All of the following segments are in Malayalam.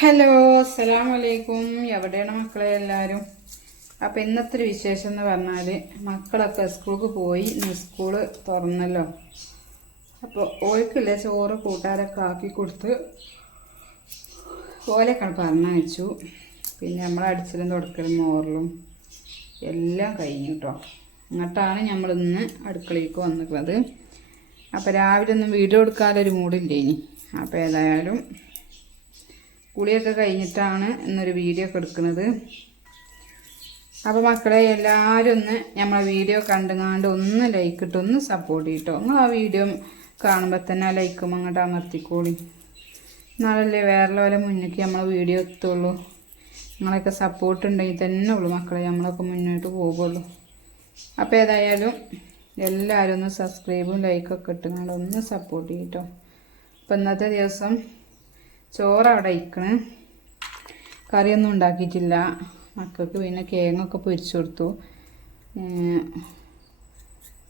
ഹലോ അസ്സലാം വലൈക്കും എവിടെയാണ് മക്കളെ എല്ലാവരും? അപ്പം ഇന്നത്തെ ഒരു വിശേഷം എന്ന് പറഞ്ഞാൽ മക്കളൊക്കെ സ്കൂൾക്ക് പോയി ഇന്ന് സ്കൂൾ തുറന്നല്ലോ. അപ്പോൾ ഓയ്ക്കില്ല ചോറ് കൂട്ടാരൊക്കെ ആക്കി കൊടുത്ത് ഓലൊക്കെ പറഞ്ഞയച്ചു പിന്നെ നമ്മൾ അടിച്ചിലും തുടക്കലും മോറലും എല്ലാം കഴിഞ്ഞു കേട്ടോ എന്നിട്ടാണ് നമ്മളിന്ന് അടുക്കളയിലേക്ക് വന്നിട്ടുള്ളത് അപ്പോൾ രാവിലെ ഒന്നും വീഡിയോ ഒരു മൂടില്ലേ ഇനി. അപ്പോൾ ഏതായാലും കുളിയൊക്കെ കഴിഞ്ഞിട്ടാണ് ഇന്നൊരു വീഡിയോ ഒക്കെ എടുക്കുന്നത്. അപ്പോൾ മക്കളെ എല്ലാവരും ഒന്ന് നമ്മളെ വീഡിയോ കണ്ടുങ്ങാണ്ട് ഒന്ന് ലൈക്ക് ഇട്ട് ഒന്ന് സപ്പോർട്ട് ചെയ്യട്ടോ. നിങ്ങൾ ആ വീഡിയോ കാണുമ്പോൾ തന്നെ ആ ലൈക്കും അങ്ങോട്ട് അമർത്തിക്കോളി. എന്നാലല്ലേ വേറെ പോലെ മുന്നേക്ക് നമ്മളെ വീഡിയോ എത്തുള്ളൂ. നിങ്ങളൊക്കെ സപ്പോർട്ട് ഉണ്ടെങ്കിൽ തന്നെ ഉള്ളൂ മക്കളെ. നമ്മളൊക്കെ മുന്നോട്ട് പോകുള്ളൂ. അപ്പോൾ ഏതായാലും എല്ലാവരും ഒന്ന് സബ്സ്ക്രൈബും ലൈക്കൊക്കെ ഇട്ടുകൊണ്ട് ഒന്ന് സപ്പോർട്ട് ചെയ്യട്ടോ. അപ്പോൾ ഇന്നത്തെ ദിവസം ചോറ് അവിടെ ഇരിക്കണ്. കറിയൊന്നും ഉണ്ടാക്കിയിട്ടില്ല. മക്കൾക്ക് പിന്നെ കേങ്ങൊക്കെ പൊരിച്ചു കൊടുത്തു.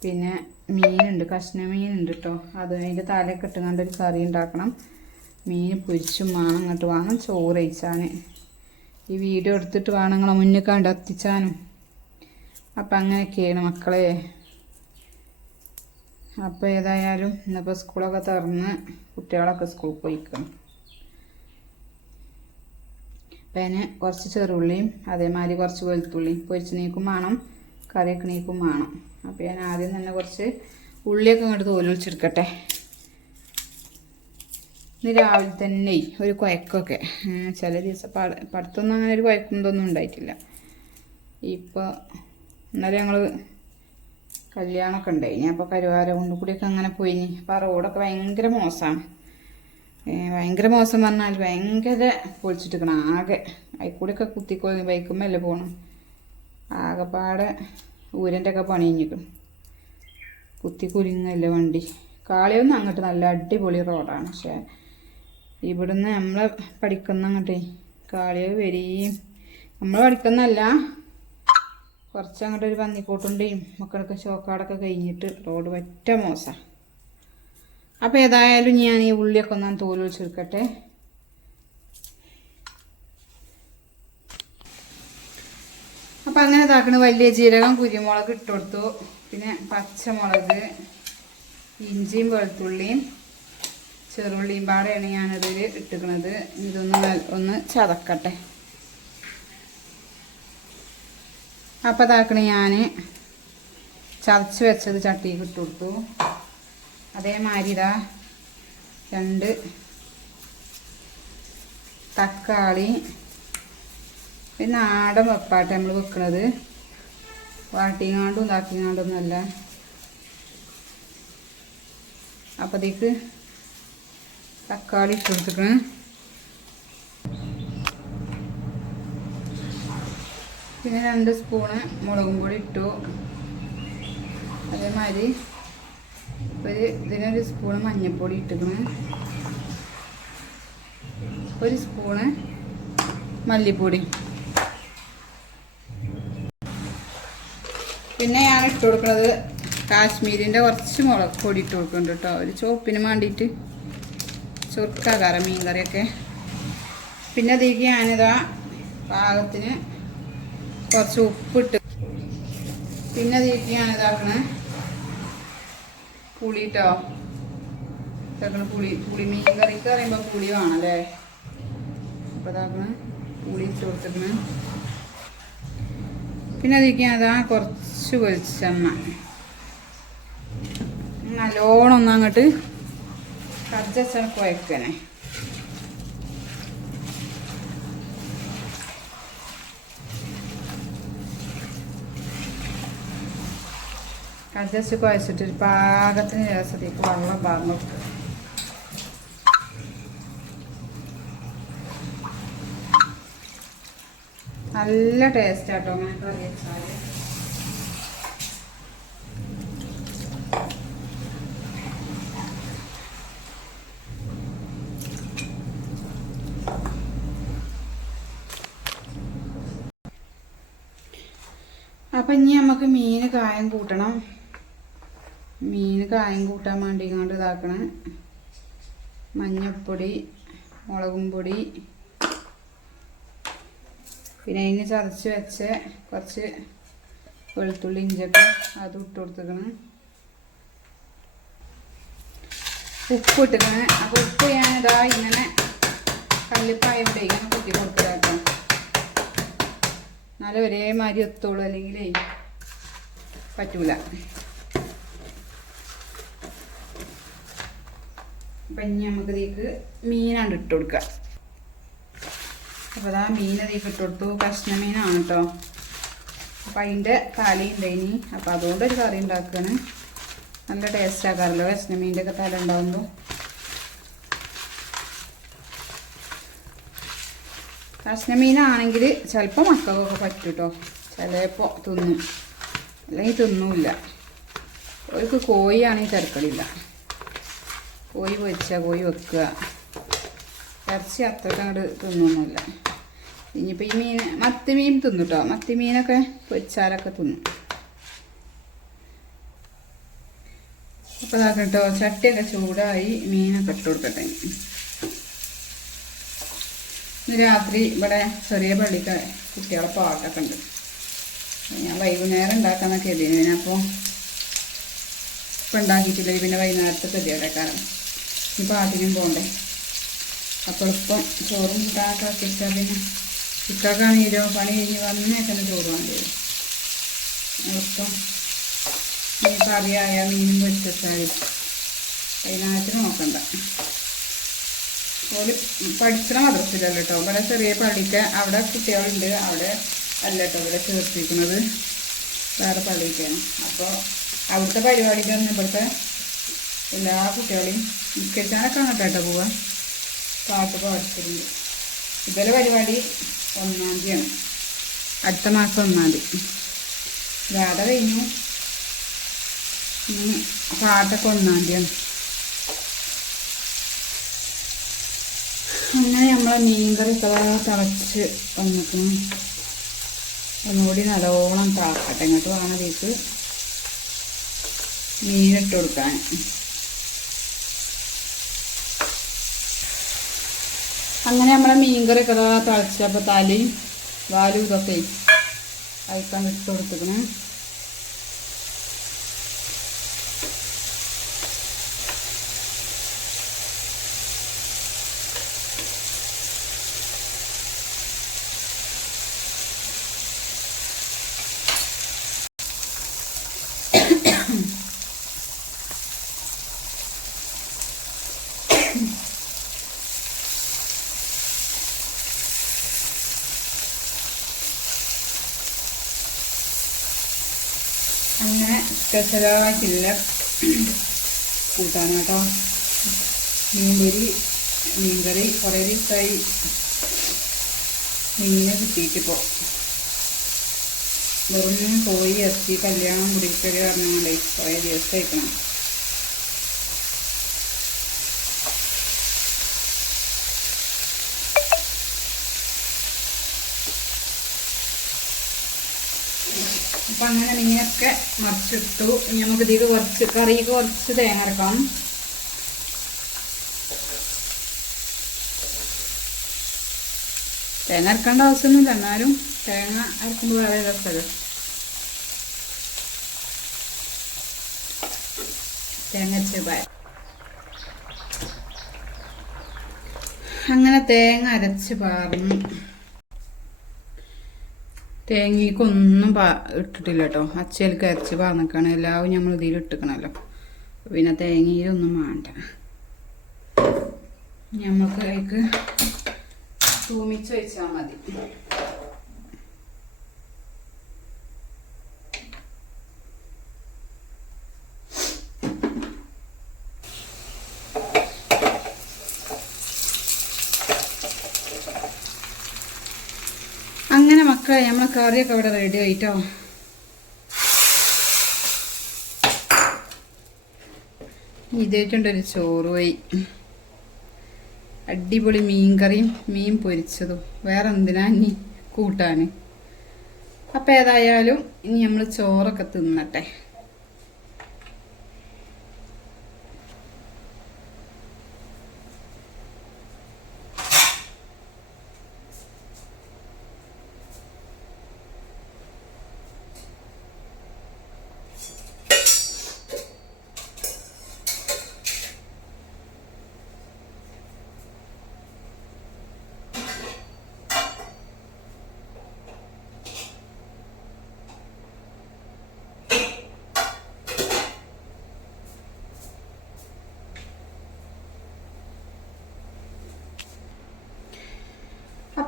പിന്നെ മീനുണ്ട് കഷ്ണ മീനുണ്ട് കേട്ടോ അത് അതിന്റെ തലയൊക്കെ ഇട്ടുകൊണ്ട് ഒരു കറി ഉണ്ടാക്കണം. മീൻ പൊരിച്ചും വേണം അങ്ങോട്ട് വേണം ചോറ് കഴിച്ചാൻ ഈ വീഡിയോ എടുത്തിട്ട് വേണം നിങ്ങളെ മുന്നിൽ കണ്ട് എത്തിച്ചാനും. അപ്പം അങ്ങനെയൊക്കെയാണ് മക്കളെ. അപ്പോൾ ഏതായാലും ഇന്നിപ്പോൾ സ്കൂളൊക്കെ തുറന്ന് കുട്ടികളൊക്കെ സ്കൂളിൽ പോയിക്കണം. അപ്പം കുറച്ച് ചെറുള്ളിയും അതേമാതിരി കുറച്ച് വെളുത്തുള്ളിയും പൊരിച്ച് നീക്കും വേണം കറിയൊക്കെ നീക്കും വേണം. അപ്പോൾ ഞാൻ ആദ്യം തന്നെ കുറച്ച് ഉള്ളിയൊക്കെ ഇങ്ങോട്ട് തോലൊളിച്ചെടുക്കട്ടെ ഇന്ന് രാവിലെ തന്നെ ഒരു കുഴക്കൊക്കെ. ചില ദിവസം പട പഠിത്തമൊന്നും അങ്ങനെ ഒരു കുഴക്കുന്നതൊന്നും ഉണ്ടായിട്ടില്ല. ഇപ്പോൾ ഇന്നലെ ഞങ്ങൾ കല്യാണമൊക്കെ ഉണ്ടായിനി. അപ്പോൾ കരുവാര കൊണ്ട് കൂടിയൊക്കെ അങ്ങനെ പോയിനി. അപ്പോൾ ആ റോഡൊക്കെ ഭയങ്കര മോശമാണ്. ഭയങ്കര മോശം പറഞ്ഞാൽ ഭയങ്കര പൊളിച്ചിട്ടിരിക്കണം. ആകെ അതിൽക്കൂടെയൊക്കെ കുത്തിക്കോ ബൈക്കുമ്മല്ലേ പോകണം ആകെപ്പാടെ ഊരന്റെ ഒക്കെ പണി കഴിഞ്ഞിരിക്കും. കുത്തി കുരുങ്ങല്ലേ വണ്ടി. കാളിയൊന്നും അങ്ങോട്ട് നല്ല അടിപൊളി റോഡാണ്. പക്ഷേ ഇവിടുന്ന് നമ്മളെ പഠിക്കുന്ന അങ്ങോട്ടേ കാളിയ വരികയും നമ്മൾ പഠിക്കുന്നല്ല കുറച്ച് അങ്ങോട്ട് ഒരു പന്നിക്കോട്ടുണ്ടേയും മക്കളൊക്കെ ചോക്കാടൊക്കെ കഴിഞ്ഞിട്ട് റോഡ് പറ്റ മോശമാണ് അപ്പോൾ ഏതായാലും ഞാൻ ഈ ഉള്ളിയൊക്കെ ഒന്നാൻ തോൽ വെച്ചെടുക്കട്ടെ അപ്പം അങ്ങനെ ഇതാക്കണ വലിയ ജീരകം കുരുമുളക് ഇട്ട് കൊടുത്തു. പിന്നെ പച്ചമുളക് ഇഞ്ചിയും വെളുത്തുള്ളിയും ചെറുള്ളിയും പാടെയാണ് ഞാനതിൽ ഇട്ടിക്കണത് ഇതൊന്ന് ഒന്ന് ചതക്കട്ടെ. അപ്പോൾ ഇതാക്കണ ഞാൻ ചതച്ച് വെച്ചത് ചട്ടിയിൽ ഇട്ട് കൊടുത്തു. അതേമാതിരി ഇതാ രണ്ട്. തക്കാളി. നാടൻ വെപ്പാട്ട് നമ്മൾ വെക്കണത്. വാട്ടിങ്ങാണ്ടും ഇതാക്കിങ്ങാണ്ടൊന്നുമല്ല. അപ്പത്തേക്ക് തക്കാളി ഇട്ട് പിന്നെ രണ്ട് സ്പൂണ് മുളകും കൂടി ഇട്ടു. അതേമാതിരി ഒരു ഇതിനൊരു സ്പൂണ് മഞ്ഞൾപ്പൊടി ഇട്ടിരുന്നു ഒരു സ്പൂണ് മല്ലിപ്പൊടി. പിന്നെ ഞാൻ ഇട്ട് കൊടുക്കുന്നത് കാശ്മീരിന്റെ കുറച്ച് മുളക് പൊടി ഇട്ട് കൊടുക്കുന്നുണ്ട് കേട്ടോ. ഒരു ചോപ്പിന് വേണ്ടിയിട്ട് ചുരുക്കാകാറ മീൻ കറിയൊക്കെ പിന്നെ അതിലേക്ക് ഞാനിതാ പാകത്തിന് കുറച്ച് ഉപ്പിട്ട് പിന്നെ അതിലേക്ക് ഞാനിതാക്കണേ പുളി ചേർക്കണ പുളി പുളി മീൻ കറിക്ക് പറയുമ്പോൾ പുളി വേണമല്ലേ അപ്പോൾ ഇതാക്കണ പുളി ഇട്ട് കൊടുത്തിട്ട് പിന്നെ അതിലേക്ക് അതാ കുറച്ച് വെളിച്ചെണ്ണ. നല്ലോണം ഒന്ന് അങ്ങോട്ട് കജ്ജച്ച കുഴക്കണേ കജ്ജച്ച് കുഴച്ചിട്ട് ഒരു പാകത്തിന് രസത്തേക്ക് വെള്ളം പാർന്നു നല്ല ടേസ്റ്റ് ആട്ടോ അങ്ങനെ അപ്പം ഇനി നമുക്ക് മീൻ കായം കൂട്ടണം. മീൻ കായം കൂട്ടാൻ വേണ്ടിങ്ങാണ്ട് ഇതാക്കണ. മഞ്ഞപ്പൊടി മുളകും പൊടി. പിന്നെ അതിന് ചതച്ച് വെച്ച കുറച്ച് വെളുത്തുള്ളി ഇഞ്ചൊക്കെ അത് ഇട്ട് കൊടുത്തേക്കണം ഉപ്പ് ഇട്ടിക്കണേ അപ്പോൾ ഉപ്പ് ഞാൻ ഇതാ ഇങ്ങനെ കല്ലിപ്പായ ഇങ്ങനെ കുത്തി കൊടുക്കുക കേട്ടോ എന്നാലും ഒരേമാതിരി എത്തുള്ളൂ. അല്ലെങ്കിലേ പറ്റൂല. അപ്പം ഇനി നമുക്ക് ഇതിലേക്ക് ഇട്ട് കൊടുക്കുക അപ്പോൾ അതാ മീൻ അതിലേക്ക് ഇട്ട് കൊടുത്തു കഷ്ണ മീനാണ് കേട്ടോ അപ്പം അതിന്റെ തല ഉണ്ടായിനി അപ്പോൾ അതുകൊണ്ട് ഒരു കറി ഉണ്ടാക്കുകയാണ് നല്ല ടേസ്റ്റ് ആക്കാറല്ലോ കഷ്ണ മീന്റെ ഒക്കെ തല ഉണ്ടാകുമ്പോൾ കഷ്ണ മീനാണെങ്കിൽ ചിലപ്പോൾ മക്കൾക്കൊക്കെ പറ്റും കേട്ടോ ചിലപ്പോൾ തിന്നും. അല്ലെങ്കിൽ തിന്നൂല്ല. അവർക്ക് കോഴിയാണെങ്കിൽ തിരക്കടില്ല. കോഴി പൊരിച്ച കോഴി വെക്കുക. ഇറച്ചി അത്രയ്ക്ക് അങ്ങോട്ട് തിന്നൊന്നുമില്ല. ഇനിയിപ്പോൾ ഈ മീൻ മത്തി മീൻ തിന്നു മത്തി മീനൊക്കെ പൊരിച്ചാലൊക്കെ തിന്നും. അപ്പോൾ ഇതാ കേട്ടോ ചട്ടിയൊക്കെ ചൂടായി മീനൊക്കെ ഇട്ട് കൊടുക്കട്ടെ. ഇന്ന് രാത്രി ഇവിടെ ചെറിയ പള്ളിക്ക് കുട്ടികളെ പാട്ടൊക്കെ ഉണ്ട്. ഞാൻ വൈകുന്നേരം ഉണ്ടാക്കാന്നൊക്കെ എഴുതി അപ്പോൾ ഇപ്പം ഉണ്ടാക്കിയിട്ടില്ല. പിന്നെ വൈകുന്നേരത്തെ ഗതികേടക്കാരം ഈ പാട്ടിനും പോകണ്ടേ അപ്പോൾ ഇപ്പം ചോറും കൂട്ടാനൊക്കെ വെച്ചാൽ പിന്നെ ഇക്കാക്കാണെങ്കിലോ പണി കഴിഞ്ഞ് വന്നേ തന്നെ ചോറ് വേണ്ടി വരും എളുപ്പം മീൻ കറിയായ മീനും പൊരിച്ചാൽ അതിനകത്തിന് നോക്കണ്ട. ഓൽ പഠിക്കണ മദ്രസിലല്ല കേട്ടോ ഇവിടെ ചെറിയ പള്ളിക്ക് അവിടെ കുട്ടികളുണ്ട്. അവിടെ അല്ല കേട്ടോ ഇവിടെ ചേർത്തിരിക്കുന്നത്. വേറെ പള്ളിക്കാണ്. അപ്പോൾ അവിടുത്തെ പരിപാടിക്കാണ് ഇവിടുത്തെ എല്ലാ കുട്ടികളെയും നിൽക്കാനൊക്കെ അങ്ങോട്ട് കേട്ടോ പോവുക പാട്ട് പാടിച്ചിട്ടുണ്ട്. ഇവരെ പരിപാടി ഒന്നാം തീയതിയാണ്. അടുത്ത മാസം ഒന്നാം തീയതി. രാധ കഴിഞ്ഞു പാട്ടൊക്കെ ഒന്നാം തീയതിയാണ്. അങ്ങനെ നമ്മളെ മീൻകറി തിളച്ച് വന്നിക്കണം. ഒന്നുകൂടി നല്ലോണം താക്കട്ടെ ഇങ്ങോട്ട് വേണം ഇതിലേക്ക് മീനിട്ട് കൊടുക്കാൻ. അങ്ങനെ നമ്മളെ മീൻകറി ഒക്കെ തിളച്ചപ്പോൾ തലയും വാലും ഇതൊക്കെ അയക്കാൻ ഇട്ട് കൊടുത്തിക്കണം അങ്ങനെ സ്പെഷ്യലായിട്ടില്ല. കൂട്ടാൻ കേട്ടോ മീൻപൊരി മീൻകറി കുറേ ദിവസമായി മീനിനെ കിട്ടിയിട്ടിപ്പോൾ വെറും പോയി ഇറച്ചി കല്യാണം കുടിക്കുക പറഞ്ഞുകൊണ്ടേ കുറേ ദിവസമായിക്കണം അപ്പം അങ്ങനെ മീനൊക്കെ മറിച്ചിട്ടു. ഇനി നമുക്ക് ഇതിൽ കുറച്ച് കറിക്ക് കുറച്ച് തേങ്ങ അരക്കാം. തേങ്ങ അരക്കേണ്ട ആവശ്യമൊന്നുമില്ല. എന്നാലും തേങ്ങ അരക്കുമ്പോൾ വേറെ രസമല്ലോ തേങ്ങ ചെറുപായ അങ്ങനെ തേങ്ങ അരച്ച് പാർന്ന്. തേങ്ങയ്ക്കൊന്നും പാ ഇട്ടിട്ടില്ല കേട്ടോ അച്ചയിലേക്ക് അരച്ച് പാർന്നിക്കാണ്. എല്ലാവരും നമ്മൾ ഇതിൽ ഇട്ടിക്കണമല്ലോ പിന്നെ തേങ്ങയിലൊന്നും വേണ്ട നമുക്ക് അതിലേക്ക് തൂമിച്ച് വെച്ചാൽ മതി അങ്ങനെ മക്കളെ നമ്മളെ കറിയൊക്കെ ഇവിടെ റെഡി ആയിട്ടോ? ഇതേറ്റുണ്ടൊരു ചോറ് പോയി. അടിപൊളി മീൻ കറിയും മീൻ പൊരിച്ചതും. വേറെ എന്തിനാ ഇനി കൂട്ടാൻ അപ്പം ഏതായാലും ഇനി നമ്മൾ ചോറൊക്കെ തിന്നട്ടെ.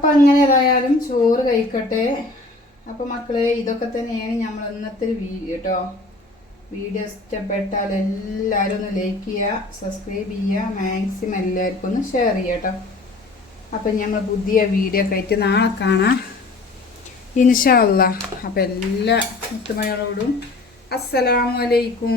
അപ്പം അങ്ങനെ ഏതായാലും ചോറ് കഴിക്കട്ടെ. അപ്പം മക്കളെ ഇതൊക്കെ തന്നെയാണ് നമ്മൾ ഇന്നത്തെ വീഡിയോ കേട്ടോ വീഡിയോ ഇഷ്ടപ്പെട്ടാൽ എല്ലാവരും ഒന്ന് ലൈക്ക് ചെയ്യുക സബ്സ്ക്രൈബ് ചെയ്യുക മാക്സിമം എല്ലാവർക്കും ഒന്ന് ഷെയർ ചെയ്യുക കേട്ടോ അപ്പം നമ്മൾ പുതിയ വീഡിയോ ഒക്കെ നാളെ കാണാം. ഇൻഷാ അല്ലാ അപ്പം എല്ലാ മുത്തുമയോടും അസ്സലാമു അലൈക്കും.